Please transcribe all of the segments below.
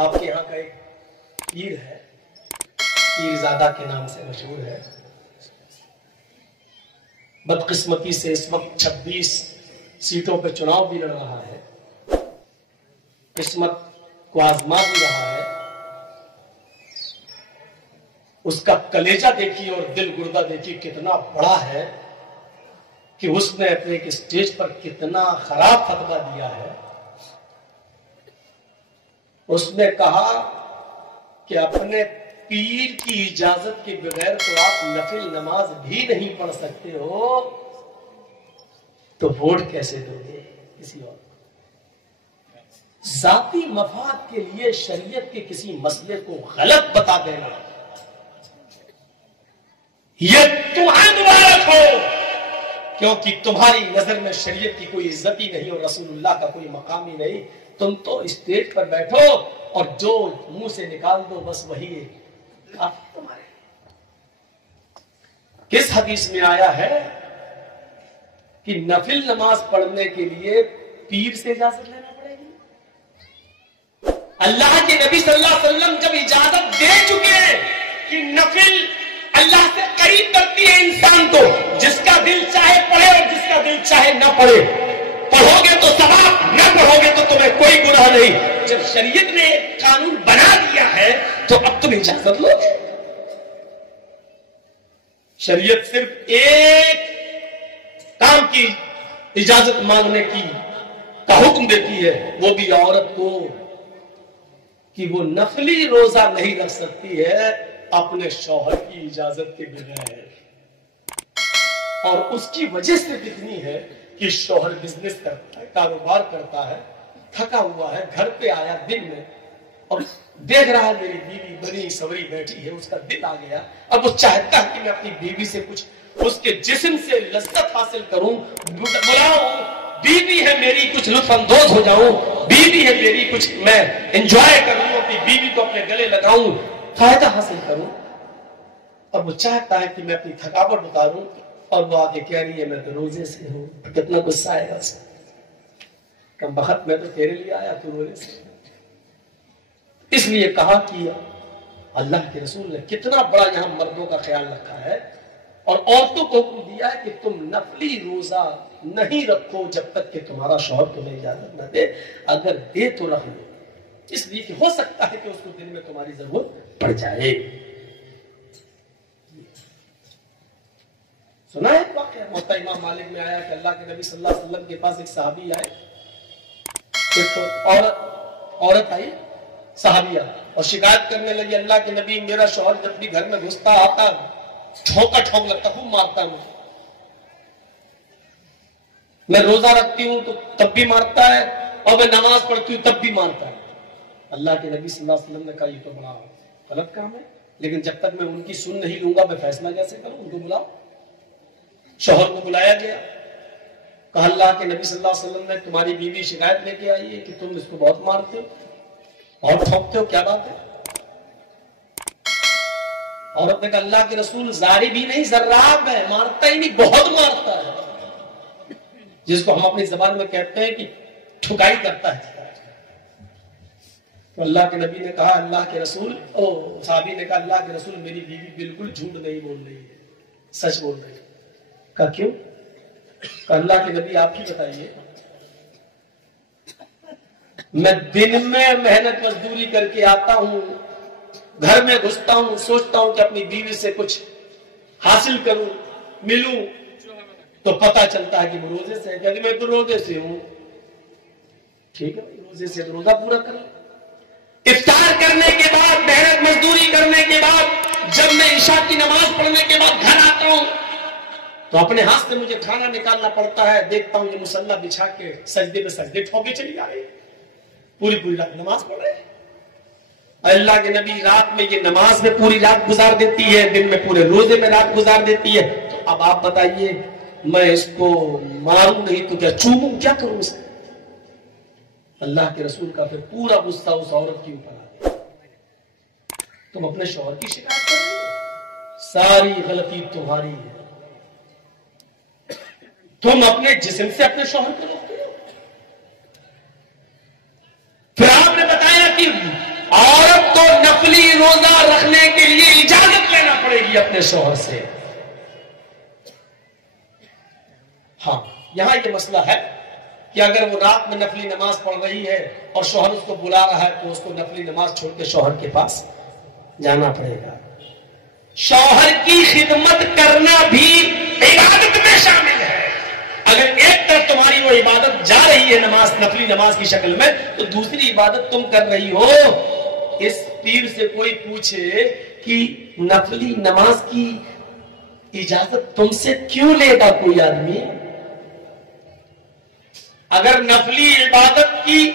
آپ کے یہاں کا ایک پیر ہے، پیرزادہ کے نام سے مشہور ہے. بدقسمتی سے اس وقت 26 سیٹوں پہ چناؤ بھی لڑ رہا ہے، قسمت کو آزما بھی رہا ہے. اس کا کلیجہ دیکھیے اور دل گردہ دیکھیے کتنا بڑا ہے کہ اس نے اپنے ایک اسٹیج پر کتنا خراب فتویٰ دیا ہے. اس نے کہا کہ اپنے پیر کی اجازت کے بغیر تو آپ نفل نماز بھی نہیں پڑھ سکتے ہو، تو ووٹ کیسے دو گے کسی اور؟ ذاتی مفاد کے لیے شریعت کے کسی مسئلے کو غلط بتا دینا یہ تمہیں مبارک ہو، کیونکہ تمہاری نظر میں شریعت کی کوئی عزت ہی نہیں اور رسول اللہ کا کوئی مقام ہی نہیں. تم تو اسٹیج پر بیٹھو اور جو منہ سے نکال دو بس وہی ہے تمہارے. کس حدیث میں آیا ہے کہ نفل نماز پڑھنے کے لیے پیر سے اجازت لینا پڑے گی؟ اللہ کے نبی صلی اللہ علیہ وسلم جب اجازت دے چکے کہ نفل اللہ سے قریب کرتی ہے انسان کو، جس کا دل چاہے پڑھے اور جس کا دل چاہے نہ پڑھے، پڑھو گے تو ثواب، نہ پڑھو گے تو تمہیں کوئی گناہ نہیں. جب شریعت نے قانون بنا دیا ہے تو اب تم اجازت لو گے. شریعت صرف ایک کام کی اجازت مانگنے کی کا حکم دیتی ہے، وہ بھی عورت کو، کہ وہ نفلی روزہ نہیں رکھ سکتی ہے اپنے شوہر کی اجازت کے بغیر. اور اس کی وجہ سے کتنی ہے کہ شوہر بزنس کرتا ہے، کاروبار کرتا ہے، تھکا ہوا ہے، گھر پہ آیا دن میں اور دیکھ رہا ہے میری بیوی بنی سوری بیٹھی ہے، اس کا دل آ گیا. اب وہ چاہتا ہے کہ میں اپنی بیوی سے کچھ اس کے جسم سے لذت حاصل کروں، بلاؤں، بیوی ہے میری، کچھ لطف اندوز ہو جاؤں، بیوی ہے میری، کچھ میں انجوائے کروں، اپنی بیوی کو اپنے گلے لگاؤں، فائدہ حاصل کروں. اب وہ چاہتا ہے کہ میں اپنی تھکاوٹ اتاروں اور وہ آگے کہہ رہی ہے میں تو روزے سے ہوں. کتنا غصہ آئے گا اس کو، کم بخت میں تو تیرے لیے آیا تو روزے سے. اس لیے کہا کہ اللہ کے رسول نے کتنا بڑا یہاں مردوں کا خیال رکھا ہے اور عورتوں کو حکم دیا ہے کہ تم نفلی روزہ نہیں رکھو جب تک کہ تمہارا شوہر تمہیں اجازت نہ دے. اگر دے تو رکھ لو، اس لیے کہ ہو سکتا ہے کہ اس کو دن میں تمہاری ضرورت پڑ جائے. سنا ہے واقعہ موطا امام مالک میں آیا کہ اللہ کے نبی صلی اللہ علیہ وسلم کے پاس ایک صحابی آئے، ایک عورت آئی صحابیہ اور شکایت کرنے لگی، اللہ کے نبی میرا شوہر جب بھی گھر میں گھستا آتا ٹھونک لگتا، خوب مارتا ہے، میں روزہ رکھتی ہوں تو تب بھی مارتا ہے اور میں نماز پڑھتی ہوں تب بھی مارتا ہے. اللہ کے نبی صلی اللہ علیہ وسلم نے کہا یہ تو بڑا غلط کام ہے، لیکن جب تک میں ان کی سن نہیں لوں گا میں فیصلہ کیسے کروں؟ ان کو بلاؤ. شوہر کو بلایا گیا، کہا اللہ کے نبی صلی اللہ علیہ وسلم نے تمہاری بیوی شکایت لے کے آئی ہے کہ تم اس کو بہت مارتے ہو اور ٹھوکتے ہو، کیا بات ہے؟ عورت نے کہا اللہ کے رسول ضارب بھی نہیں ضراب ہے، مارتا ہی نہیں، بہت مارتا ہے، جس کو ہم اپنی زبان میں کہتے ہیں کہ ٹھکائی کرتا ہے. تو اللہ کے نبی نے کہا اللہ کے رسول، صحابی نے کہا اللہ کے رسول میری بیوی بالکل جھوٹ نہیں بول رہی ہے، سچ بول رہی ہے. کہا کیوں؟ کہا اللہ کے نبی آپ ہی بتائیے، میں دن میں محنت مزدوری کر کے آتا ہوں، گھر میں گھستا ہوں، سوچتا ہوں کہ اپنی بیوی سے کچھ حاصل کروں، ملوں، تو پتا چلتا ہے کہ وہ روزے سے ہے. کہ میں تو روزے سے ہوں. ٹھیک ہے روزے سے تو روزہ پورا کر لیں. افطار کرنے کے بعد، محنت مزدوری کرنے کے بعد، جب میں عشاء کی نماز پڑھنے کے بعد گھر آتا ہوں تو اپنے ہاتھ سے مجھے کھانا نکالنا پڑتا ہے، دیکھتا ہوں یہ مصلی بچھا کے سجدے میں سجدے ٹھوکے چلی جا رہی، پوری رات نماز پڑھ رہے. اللہ کے نبی رات میں یہ نماز میں پوری رات گزار دیتی ہے، دن میں پورے روزے میں رات گزار دیتی ہے. تو اب آپ بتائیے میں اس کو ماروں نہیں تو کیا چوموں، کیا کروں اس کو؟ اللہ کے رسول کا پھر پورا غصہ اس عورت کے اوپر آ گیا. تم اپنے شوہر کی شکایت کر رہی ہو، ساری غلطی تمہاری ہے. تم اپنے جسم سے اپنے شوہر کو روکتے ہو. پھر آپ نے بتایا کہ روزہ رکھنے کے لیے اجازت لینا پڑے گی اپنے شوہر سے. ہاں یہاں یہ مسئلہ ہے کہ اگر وہ رات میں نفلی نماز پڑھ رہی ہے اور شوہر اس کو بلا رہا ہے تو اس کو نفلی نماز چھوڑ کے شوہر کے پاس جانا پڑے گا. شوہر کی خدمت کرنا بھی عبادت میں شامل ہے. اگر ایک طرف تمہاری وہ عبادت جا رہی ہے نماز نفلی نماز کی شکل میں تو دوسری عبادت تم کر رہی ہو. اس پیر سے کوئی پوچھے کہ نفلی نماز کی اجازت تم سے کیوں لے گا کوئی آدمی؟ اگر نفلی عبادت کی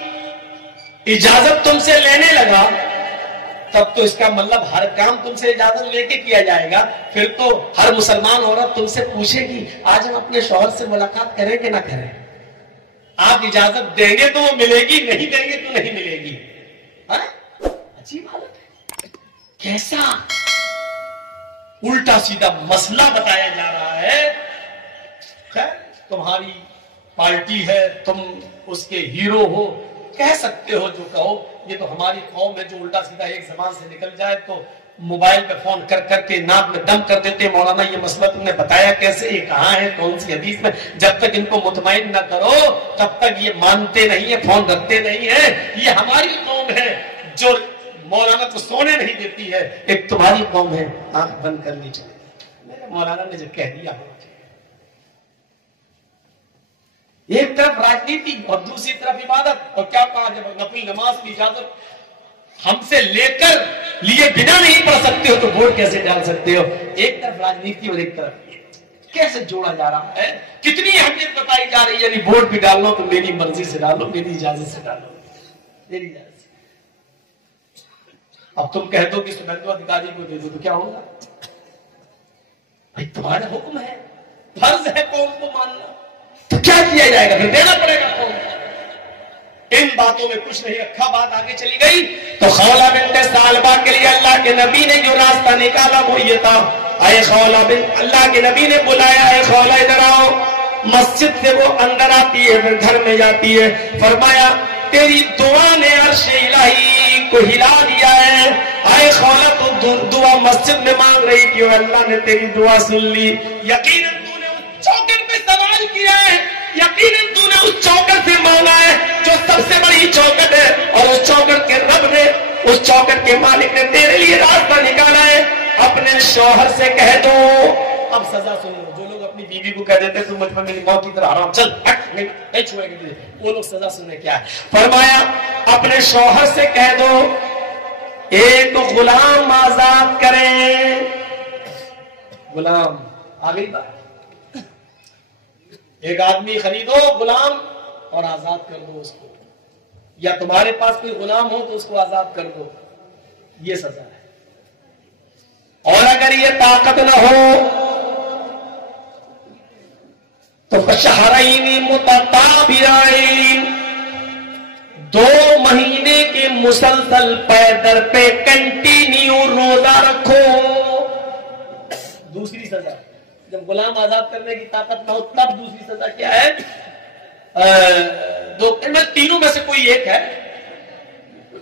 اجازت تم سے لینے لگا تب تو اس کا مطلب ہر کام تم سے اجازت لے کے کیا جائے گا. پھر تو ہر مسلمان عورت تم سے پوچھے گی آج ہم اپنے شوہر سے ملاقات کریں کہ نہ کریں. آپ اجازت دیں گے تو وہ ملے گی, نہیں دیں گے تو نہیں ملے گی. عجیب حالت ہے. کیسا الٹا سیدھا مسئلہ بتایا جا رہا ہے. خیر تمہاری پارٹی ہے, تم اس کے ہیرو ہو, کہہ سکتے ہو جو کہو. یہ تو ہماری قوم ہے جو الٹا سیدھا ایک زبان سے نکل جائے تو موبائل پہ فون کر کر کے ناک میں دم کر دیتے. مولانا یہ مسئلہ تم نے بتایا کیسے, یہ کہاں ہے, کون سی حدیث میں؟ جب تک ان کو مطمئن نہ کرو تب تک یہ مانتے نہیں ہیں, فون رکھتے نہیں ہیں. یہ ہماری قوم ہے جو مولانا کو سونے نہیں دیتی ہے. ایک تمہاری قوم ہے آنکھ بند کرنی چاہیے. میرے مولانا نے جو کہہ دیا ہے, ایک طرف راجنیتی اور دوسری طرف عبادت. اور کیا کہا جب نفلی نماز کی اجازت ہم سے لے کر لیے بنا نہیں پڑھ سکتے ہو تو ووٹ کیسے ڈال سکتے ہو؟ ایک طرف راجنیتی اور ایک طرف کیسے جوڑا جا رہا ہے. کتنی اہمیت بتائی جا رہی ہے. یعنی ووٹ بھی ڈالو تو میری مرضی سے ڈالو, میری اجازت سے ڈالو, میری اجازت سے. اب تم کہہ دو کہ سبندو ادھکاری کو دے دو تو کیا ہوگا؟ بھائی تمہارا حکم ہے, فرض ہے قوم کو ماننا, تو کیا کیا جائے گا؟ پھر دینا پڑے گا قوم. ان باتوں میں کچھ نہیں رکھا, بات آگے چلی گئی. تو خولہ بنت ثعلبہ کے لیے اللہ کے نبی نے جو راستہ نکالا وہ یہ تھا, اے خولہ بنت, اللہ کے نبی نے بلایا, اے خولہ ادھر آؤ. مسجد سے وہ اندر آتی ہے, پھر گھر میں جاتی ہے. فرمایا تیری دعا نے عرش الہی کو ہلا دیا ہے. اے خولہ تو دعا مسجد میں مانگ رہی تھی اور اللہ نے تیری دعا سن لی. یقیناً تو نے اس چوکٹ پہ سوال کیا ہے, یقیناً تو نے اس چوکٹ سے مانگا ہے جو سب سے بڑی چوکٹ ہے, اور اس چوکٹ کے رب نے, اس چوکٹ کے مالک نے تیرے لیے راستہ نکالا ہے. اپنے شوہر سے کہہ دو. اب سزا سن لو. جو لوگ اپنی بیوی کو کہہ دیتے تو مجھ پر میری موت کی طرح حرام, چل ہٹ, نہیں چھوئے گا, وہ لوگ سزا سنیں کیا ہے. فرمایا اپنے شوہر سے کہہ دو ایک غلام آزاد کریں. غلام آ گئی بات. ایک آدمی خریدو غلام اور آزاد کر دو اس کو, یا تمہارے پاس کوئی غلام ہو تو اس کو آزاد کر دو. یہ سزا ہے. اور اگر یہ طاقت نہ ہو تو فشہرین متتابعین, 2 مہینے کے مسلسل پے در پہ کنٹینیو روزہ رکھو. دوسری سزا جب غلام آزاد کرنے کی طاقت نہ ہو تب دوسری سزا کیا ہے؟ تینوں میں سے کوئی ایک ہے,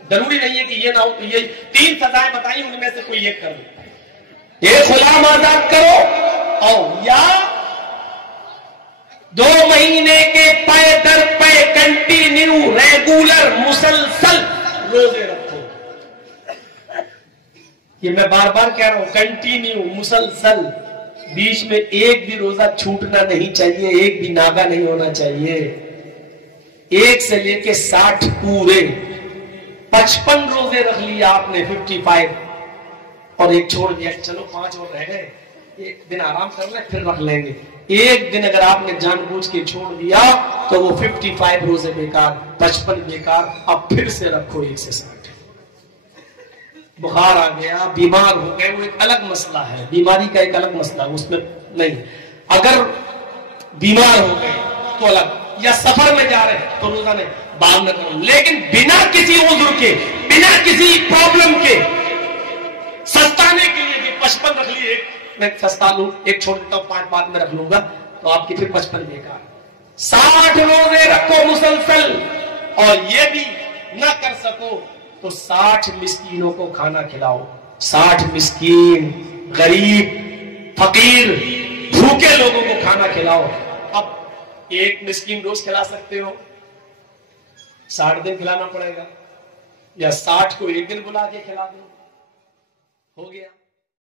ضروری نہیں ہے کہ یہ نہ ہو. تو یہ 3 سزائیں بتائیں, ان میں سے کوئی ایک کر دو. ایک غلام آزاد کرو, اور یا 2 مہینے کے پے در پے کنٹینیو ریگولر مسلسل روزے رکھو. یہ میں بار بار کہہ رہا ہوں, کنٹینیو مسلسل, بیچ میں ایک بھی روزہ چھوٹنا نہیں چاہیے, ایک بھی ناغا نہیں ہونا چاہیے. 1 سے لے کے 60 پورے 55 روزے رکھ لیا آپ نے, 55, اور ایک چھوڑ دیا, چلو 5 اور رہ گئے, ایک دن آرام کر لیں پھر رکھ لیں گے. ایک دن اگر آپ نے جان بوجھ کے چھوڑ دیا تو وہ 55 روزے بیکار, 55 بیکار. اب پھر سے رکھو 1 سے 60. بخار آ گیا, بیمار ہو گئے, وہ ایک الگ مسئلہ ہے, بیماری کا ایک الگ مسئلہ, اس میں نہیں. اگر بیمار ہو گئے تو الگ, یا سفر میں جا رہے ہیں تو روزہ نہیں, بعد میں کرو. لیکن بنا کسی عذر کے, بنا کسی پرابلم کے سستانے کے لیے 55 رکھ لیے, میں سستا لوں, ایک چھوڑ دیتا ہوں, 5 بعد میں رکھ لوں گا, تو آپ کی پھر 55 بیکار. 60 روزے رکھو مسلسل, اور یہ بھی نہ کر سکو تو 60 مسکینوں کو کھانا کھلاؤ. 60 مسکین، غریب، فقیر، بھوکے لوگوں کو کھانا کھلاؤ. اب ایک مسکین روز کھلا سکتے ہو؟ 60 دن کھلانا پڑے گا، یا 60 کو ایک دن بلا کے کھلا دو، ہو گیا.